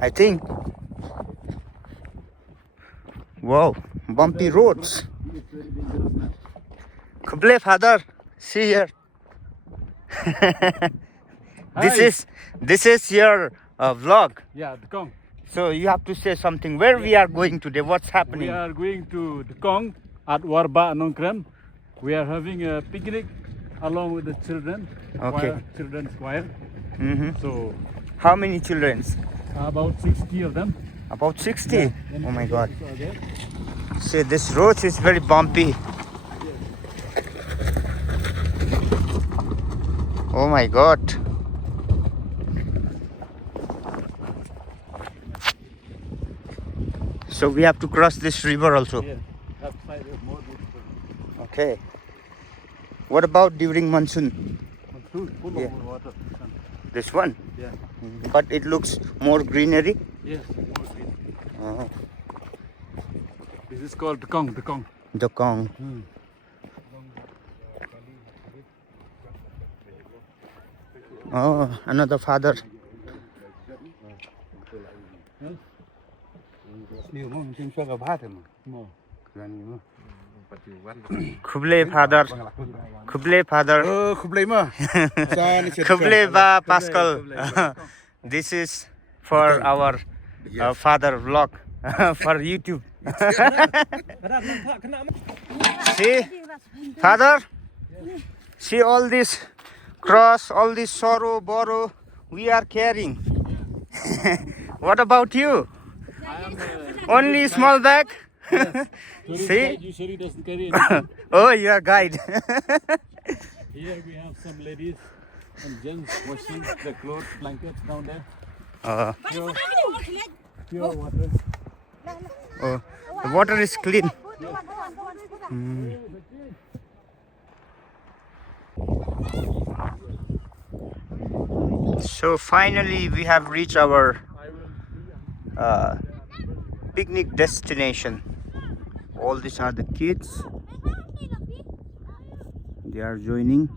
I think. Wow, bumpy roads. Kuble Phadar, see here. This is your vlog. Yeah, Dkong. So you have to say something. Where we are going today? What's happening? We are going to Dkong at Warbah, Nongkriam. We are having a picnic along with the children. Okay. Children's choir. So How many children? about 60 of them. About 60? Yeah. Oh my God. See, this road is very bumpy. Oh my God. So we have to cross this river also. Yeah, that side is more beautiful. Okay. What about during monsoon? Full Yeah. of water. This one? Yeah. But it looks more greenery. Yes, more green. Oh, This is called Dkong. Dkong. Dkong. Oh, another father. Kuble Phadar. Kuble Phadar. Kuble ba Pascal. This is for our father vlog for YouTube. See, father, see all this cross, all this sorrow, baroh we are carrying. What about you? Only small bag? See? Usually doesn't carry anything. Oh, you are guide. Here we have some ladies and gents washing the clothes, blankets down there. Pure water. Oh, the water is clean. So finally we have reached our picnic destination. All these are the kids. They are joining.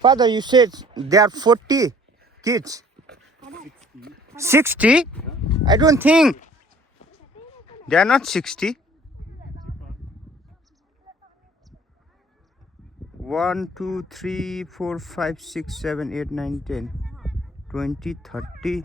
Father, you said there are 40 kids. 60? I don't think. They are not 60. 1, 2, 3, 4, 5, 6, 7, 8, 9, 10, 20, 30.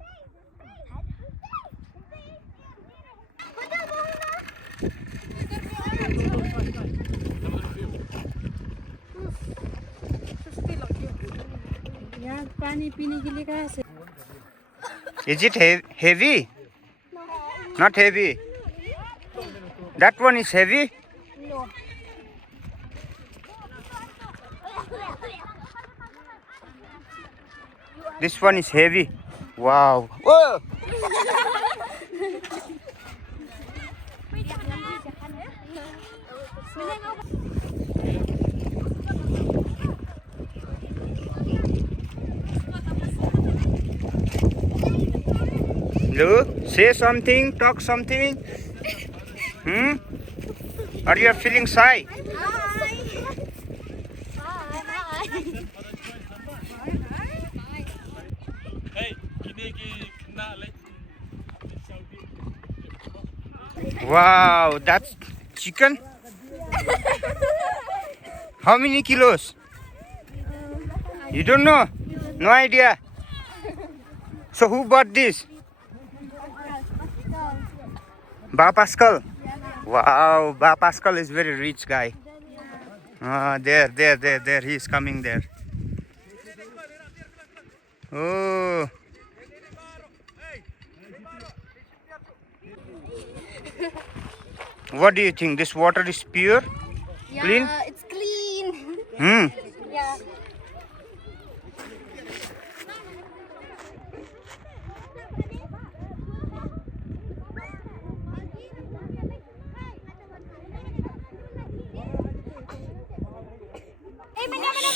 Is it heavy? Not heavy. That one is heavy? No. This one is heavy. Wow. Whoa! Lu, say something, talk something. Are you feeling shy? Wow, that's chicken? How many kilos? You don't know? No idea. So who bought this? Pascal. Wow, Pascal is very rich guy. There. He is coming there. Oh. What do you think? This water is pure? Yeah, Clean? it's clean. Yeah.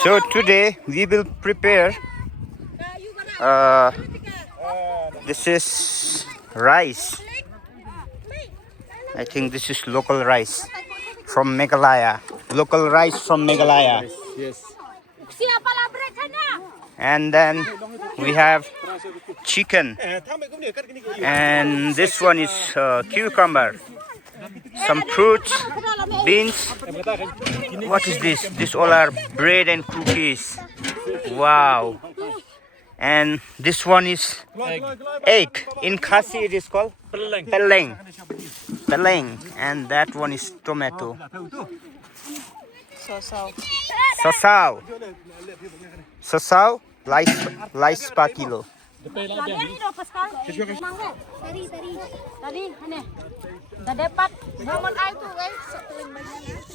So today we will prepare this is rice I think this is local rice from Meghalaya. Local rice from Meghalaya. Yes. And then we have chicken. And this one is cucumber. Some fruits, beans. What is this? This all are bread and cookies. Wow. And this one is egg. In Khasi it is called peleng. Peleng. And that one is tomato. Sosau. Sosau, rice per kilo. Pascal. Tadi aneh. Dah dapat bangun air tu guys.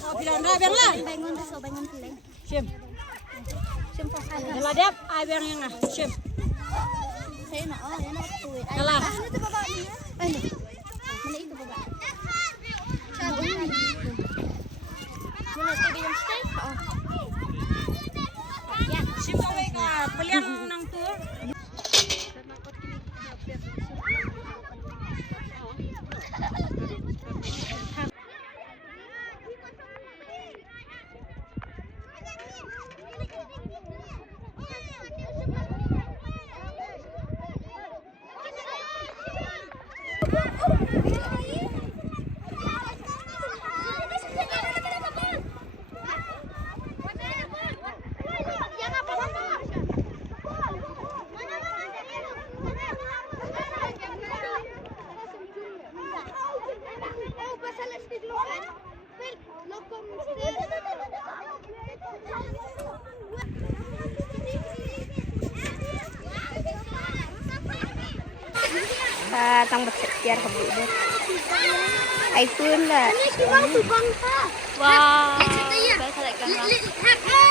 Oh, bilang dah biang lah. Bangun tu, bangun peleng. Sim. Sim Pascal. Dah dap air biang yang ah. Sim. Saya nak dia nak tu. Kalah. Mana tu bapak ni? Mana itu bapak? Mana tu dia steak? Ya, sim awak beliang nang tu. Tang bersekian habis iPhone lah. Wow.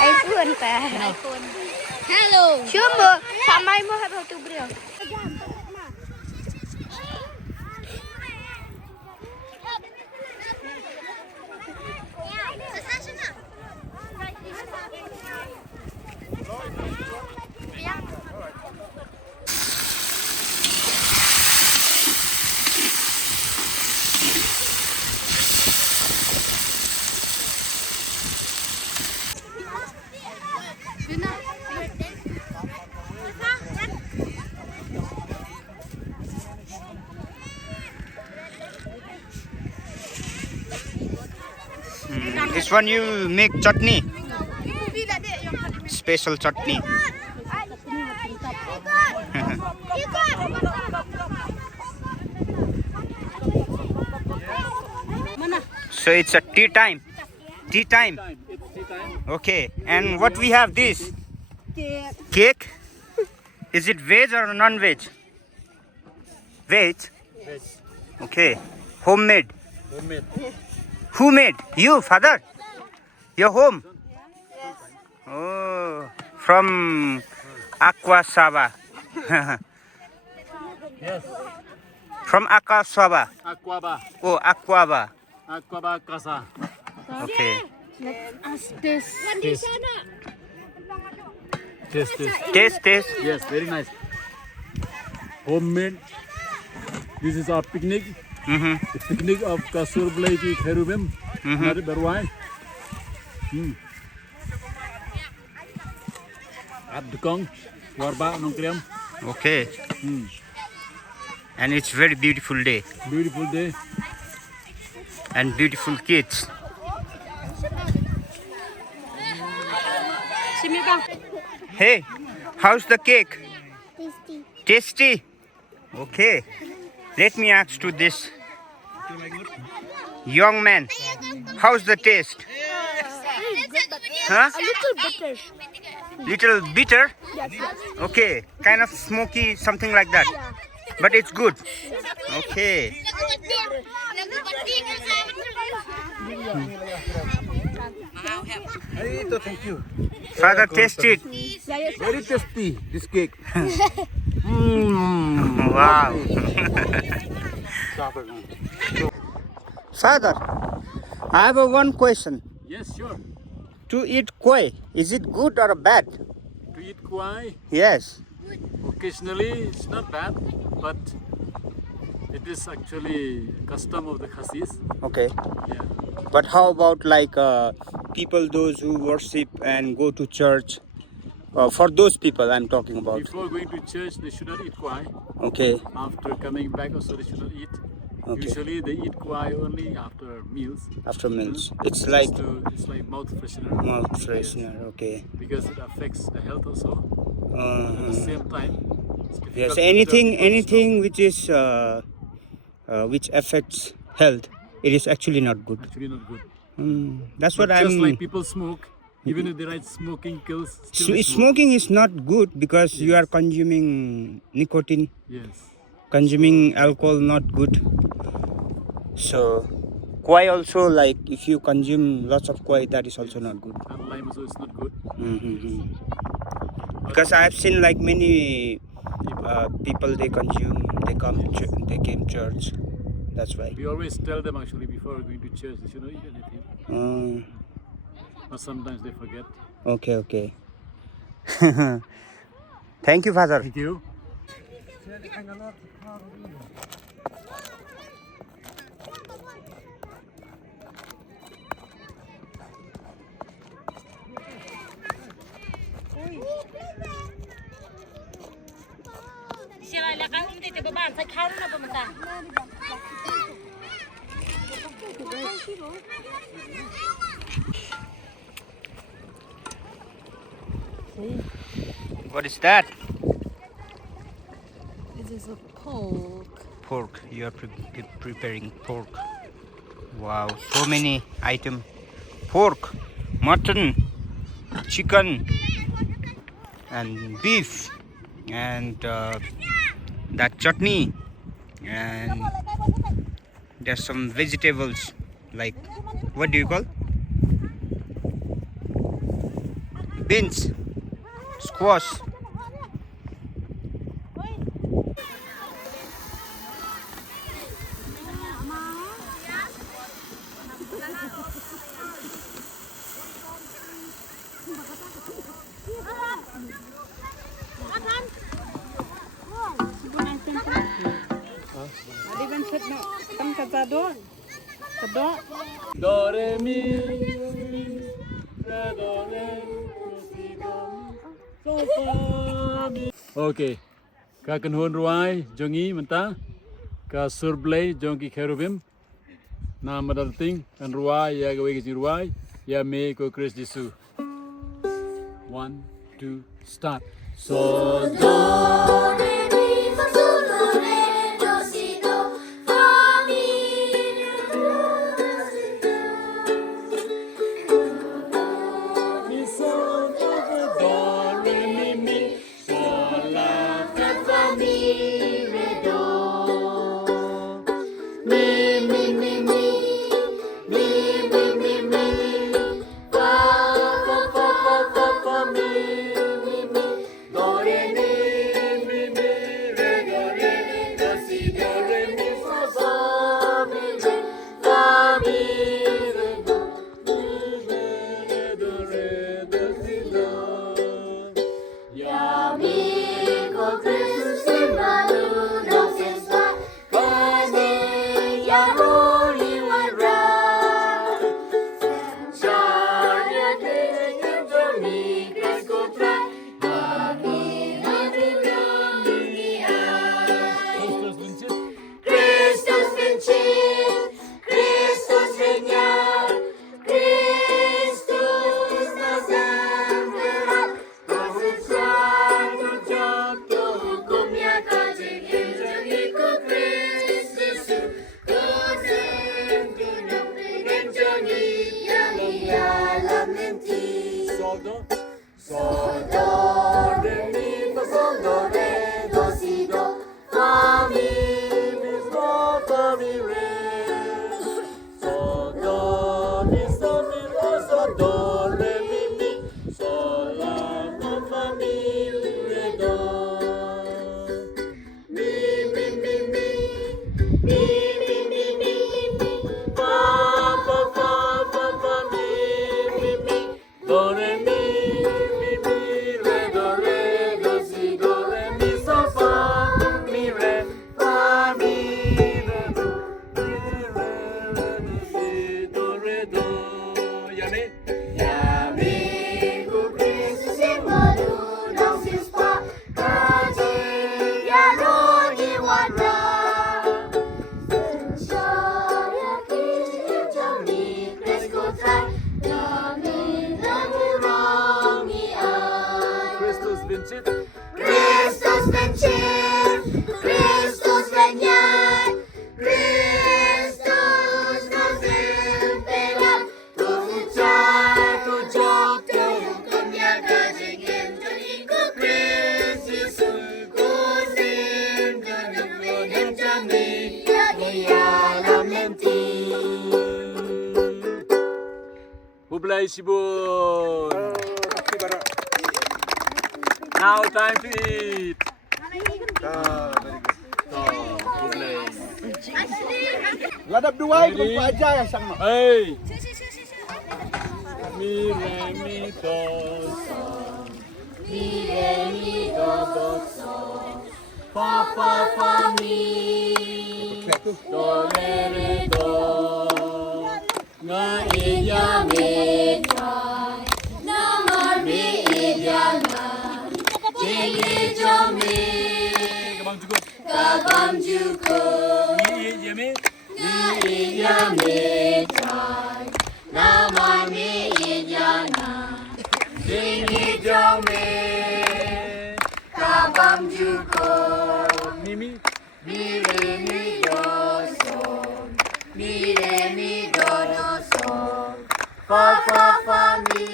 iPhone tak. iPhone. Hello. Cuma samai mo habis tu beliau. This one you make chutney. Special chutney. So it's a tea time. Tea time. Okay. And what we have this? Cake. Is it veg or non-veg? Veg. Okay. Homemade. Who made? You, father? Your home? Oh, from Aquasaba. Yes. From Aquasaba. Aquaba. Oh, Aquaba. Aquaba casa. Okay. Taste. Taste. Taste. Yes, very nice. Homemade. This is our picnic. The picnic of Sur Blei to Kherubim. Rwai. At Dkong Warbah, Nongkriam. Okay. And it's very beautiful day. Beautiful day. And beautiful kids. Hey, how's the cake? Tasty. Tasty? Okay. Let me ask to this young man. How's the taste? Huh? A little bitter. Little bitter? Yes. Okay. Kind of smoky, something like that. But it's good. Okay. Thank you. Father, taste it. Very tasty, this cake. Wow. Father, I have one question. Yes, sure. To eat koi, is it good or bad? To eat khawai, Yes. occasionally it's not bad, but It is actually custom of the Khasis. Okay. Yeah. But how about like people, those who worship and go to church? For those people I'm talking about. Before going to church, they should not eat kwai. Okay. After coming back, also they should not eat. Okay. Usually they eat kwai only after meals. After meals. You know, It's like it's like mouth freshener. mouth freshener. Okay. Because it affects the health also. At the same time, it's difficult Yes. to Anything stop. which is which affects health, it is actually not good. Actually not good. That's But what just I'm. like people smoke, even if they write smoking kills, still they smoke. Smoking is not good because you are consuming nicotine. Yes. Consuming alcohol not good. So kwai also, like if you consume lots of kwai, that is also not good. And lime also is not good. Because I have seen like many people they consume, they came church. That's why. We always tell them actually before going to church they should not eat anything. But sometimes they forget. Okay. Thank you, Father. Thank you. What is that? This is a pork. Pork. You are preparing pork. Wow, so many items. Pork, mutton, chicken, and beef, and that chutney, and there's some vegetables like, what do you call? Beans, squash. Do re mi re do re si do so fa mi. Okay. Ka Kynhun Rwai jongi menta. Ka Sur Blei jongi Kherubim. Na Madanrting kan Rwai ya gawe jingrwai ya me ko Chris Disu. 1, 2, start. So do re mi fa sol do re do si do fa mi mi sol do do re mi sol la fa mi re do mi fa mi do re mi re do re do si do re mi fa sol mi re fa mi re do re do si do ya mi ko Christus in manu no sensa kane ya roli wa ra Shaya de mi Christ ko tra Christus vincit, Christus regnat, Christus nasemperat, Concepciano giotto, comia cage, Angelico Christus, Cosentino, Angeli, Yamia, Lamenti, Sol, do, re, mi, fa, sol, do, re, do, si, do, fa, mi, mi, fa, mi, re. Sol, do, mi, sol, mi, re, sol, do, re, mi, sol, la, fa, mi, re, do. Mi, fa, mi, do, re, mi, Blei Sibun. Now time to eat. Ladap dua itu aja ya sang. Hey. Mi re mi do so. Mi re mi do so. Fa fa fa mi. Do re re do. Nga e ya me try. Na mar me e ya na. Jenge jong me. Kabam cukup. Ni ya me. Ni ya me try. Na mar me e ya na. Jenge jong me. Kabam cukup. Mi re mi do so. Mi re mi do so. Fa fa fa mi.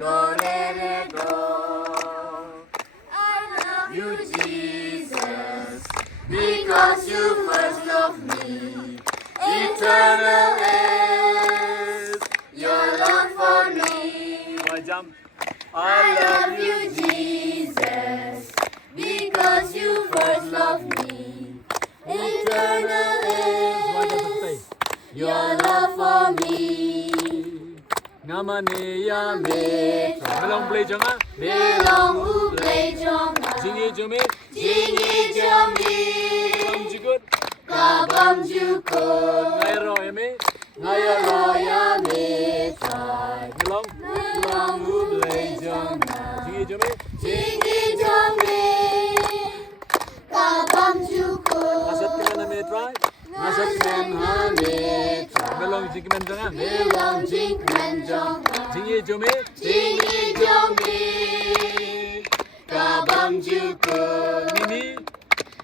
Do re re do. I love you, Jesus, because you first loved me. Eternal is your love for me. I love you, Jesus, because you first loved me. Eternal is your love for me. Ngamane ya me. Belong Blei jong ah. Belong Blei jong ah. Jingi jomi. Jingi jomi. Kabam jukut. Kabam jukut. Ngairo ya me. Ngairo ya me. Belong Blei jong ah. Jingi jomi. Jingi jomi. Kabam jukut. Shadkmen na me try. Shadkmen ha me try. Belong jingmen jong ah. Belong jingmen jong ah. Jingi jomi. Jingi jomi. Kabam jukut.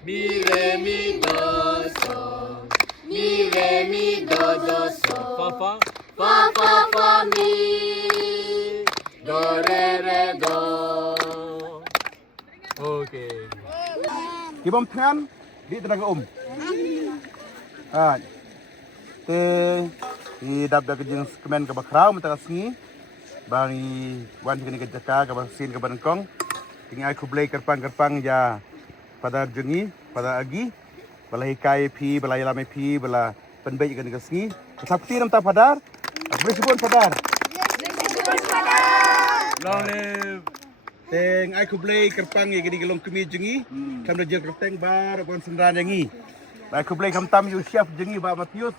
Mi re mi do so. Mi re mi do so. Fa fa mi. Do re re do. Okay. Kibom pen di tenaga te di dap dak jingsngewnguh ke bakrau mentara sngi bani wan kini ke jaka ke basin ke Nongkriam tinggal aku Blei kerpang ya Phadar jengi pada agi balai kai pi balai lame pi bala penbai kan ke sngi sakti nam ta Phadar Breson Phadar Long live. teng aku Blei kerpang ya gini gelong kumi jengi kam dah jek teng bar kon sendran jengi aku Blei kam tam yu chef jengi ba Matius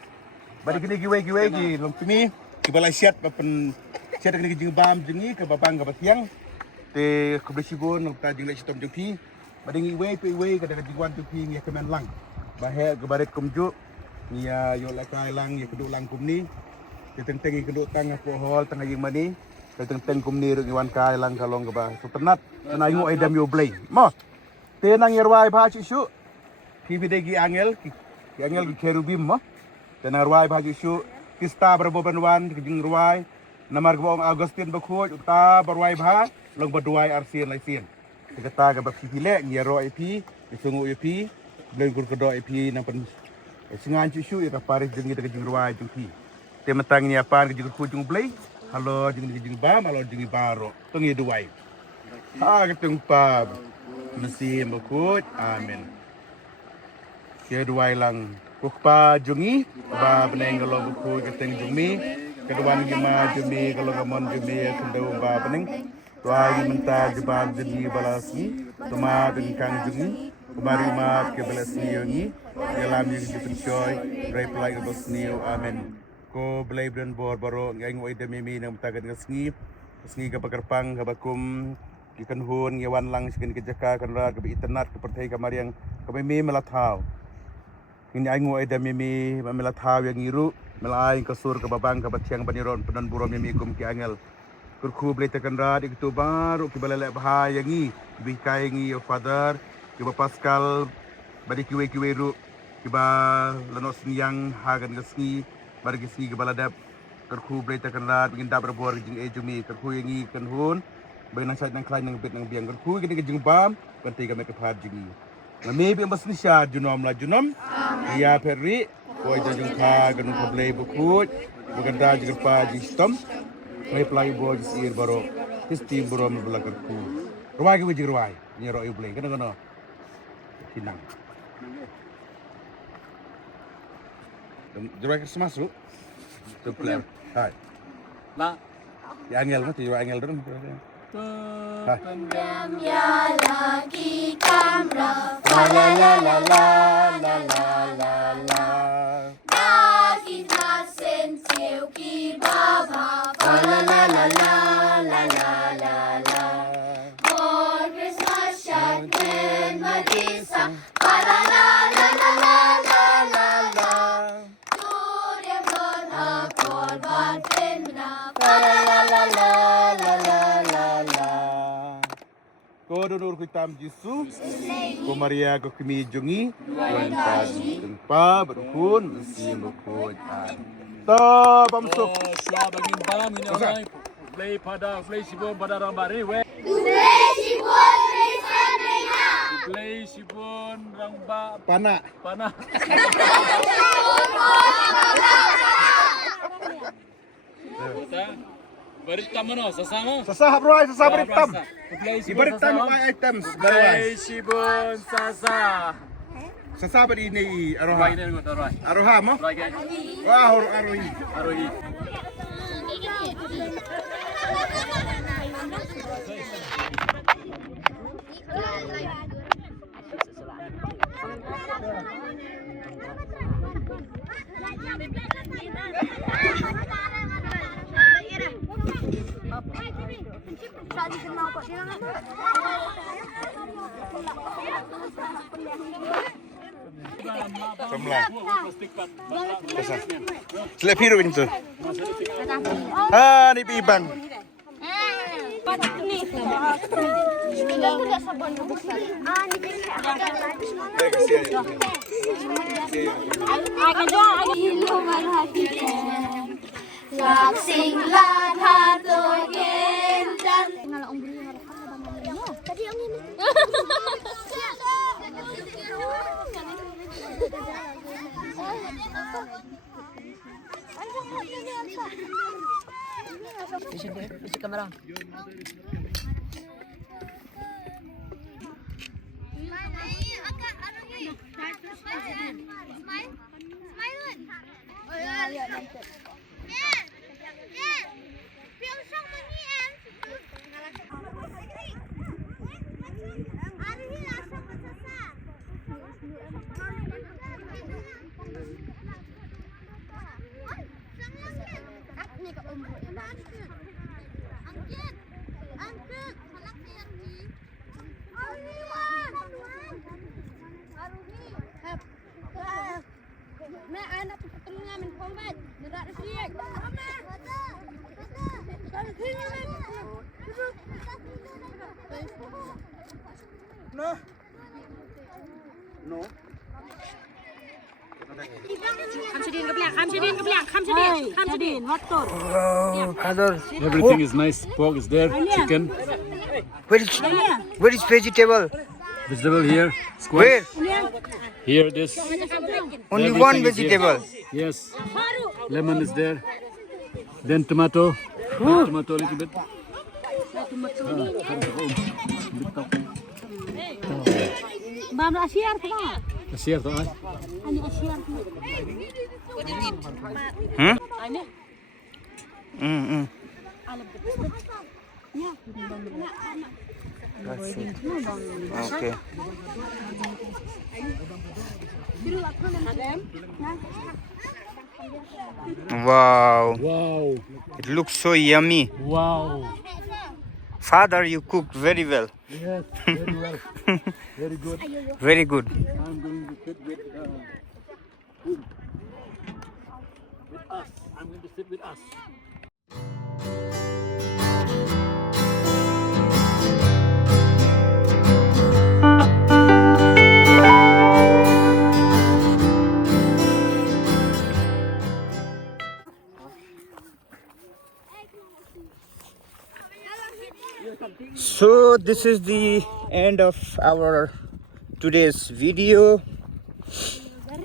bari gini giwe gi long kumi ki balai siat ba pen siat gini jeng bam jengi ke babang ke batiang te aku Blei sibun nok ta jingleit sitom jeng pi bari ngi we ke daga jingwan tu pi ngi kemen lang ba he ke baret kumju ni ya yo la kai lang ya keduk lang kum ni te teng teng keduk tang aku hol tengah jing mani teng kum ni ngi wan kai lang kalong ke ba so tenat na ngu edam yo Blei mo te nang Rwai ba chu shu ki bidegi angel ki Kherubim mo te nang Rwai ba chu shu kista berboban wan ki jingrwai namar gong Agustin bakhoj uta Rwai ba long baduai arsien lai sien kata ke bak hile ngi ro ip sungu ip Blei kur kedo ip nang pen sengan chu shu ya paris jengi de jingrwai chu pi te matang ni apa ke jing khujung Blei halo jing bam halo jing baroh tungi duai ha ketung pa mesin bakut amin ke duai lang kukpa jungi ba beneng kalau bakut keteng jumi keduan gima jumi kalau gamon jumi kendau ba beneng tuai menta jebab jumi balasi tuma bengkang jungi kumari ma ke balasi yongi dalam yang dipercayai reply ke basniu amin ko Blei dan baroh ngai ngoi de mimi nang tagan ngi ke bakyrpang ke bakum ki Kynhun ngewan lang sikin ke jaka kan rat ke internet ke pertai kamar yang ke mimi melathau ini ai ngoi de mimi melathau yang ngiru melai ke sur ke babang ke batiang baniron penan buro mimi kum ki angel kurku Blei tekan rat itu baru ki balale bahaya yang ngi bi kai ngi Phadar ki Pascal badi kiwe ru ki ba lenos yang hagan ke sngi bagi sngi ke baladap kurku Blei tekan rat ingin dap berbor jing jumi kurku yang ngi Kynhun bagi nasihat nang klain nang bit nang biang kurku gini ke jing bam kanti kami ke phad jingi na maybe ambas ni sha junom la junom ya perri Boy jong kha kan ko blei bukut. Baganda jeng pa jing stom. Mai play boy sir baroh. His team baroh Balang ku. Rwai ke jingrwai. Ni ro blei kan kan. Kinang. Jingrwai ke masuk. Tu player. Hai. La. Ya angel mah tu angel dong. Ya lagi kamera, La la la la la la la la la. lagi nasen siu ki baba, la la la la la la la la. For Christmas shadkmen magisang, la la la la la la la la. Surya berna korban pena, la la la la la la la la. Ko donor ku tam jisu. Ko Maria ko kimi jongi. Tuan tadi tempa berukun mesti berukun. Ta bamsuk. Shua bagi bam ini orang. Blei Phadar, Blei Shibon Phadar orang Bari we. Blei Shibon orang ba Pana. panah. Kita Barit tamano sasama. Sasah bro, sasah beritam. Blei Di Shibon beritam sasama. apa items? Blei Shibon sasa. Sasah beri ini Rwai aroha. ni ngot Rwai. Aroha mo? Rwai ke. Wah, arohi. Arohi. Semula. Sasah. Selip hidup itu. Ah, ni bibang. Laksing lan haduh gendan. Tadi yang ini. No. Everything is nice. Pork is there. Chicken. Where is vegetable? Vegetable here. Squash. Where? Here this. Only Everything one is here. vegetable. Yes. Lemon is there. Then tomato. Then tomato a little bit. Bam asyar tu kan? Asyar tu ay. Ani asyar tu. Hmm? Ani. Okay. Wow. Wow. It looks so yummy. Wow. Father, you cooked very well. Yes. Very well. Very good. Very good. I'm going to sit with food. With us. I'm going to sit with us. So this is the end of our today's video.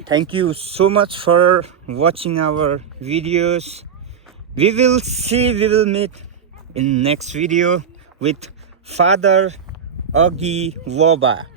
Thank you so much for watching our videos. We will meet in next video with Father Khynnah Warbah.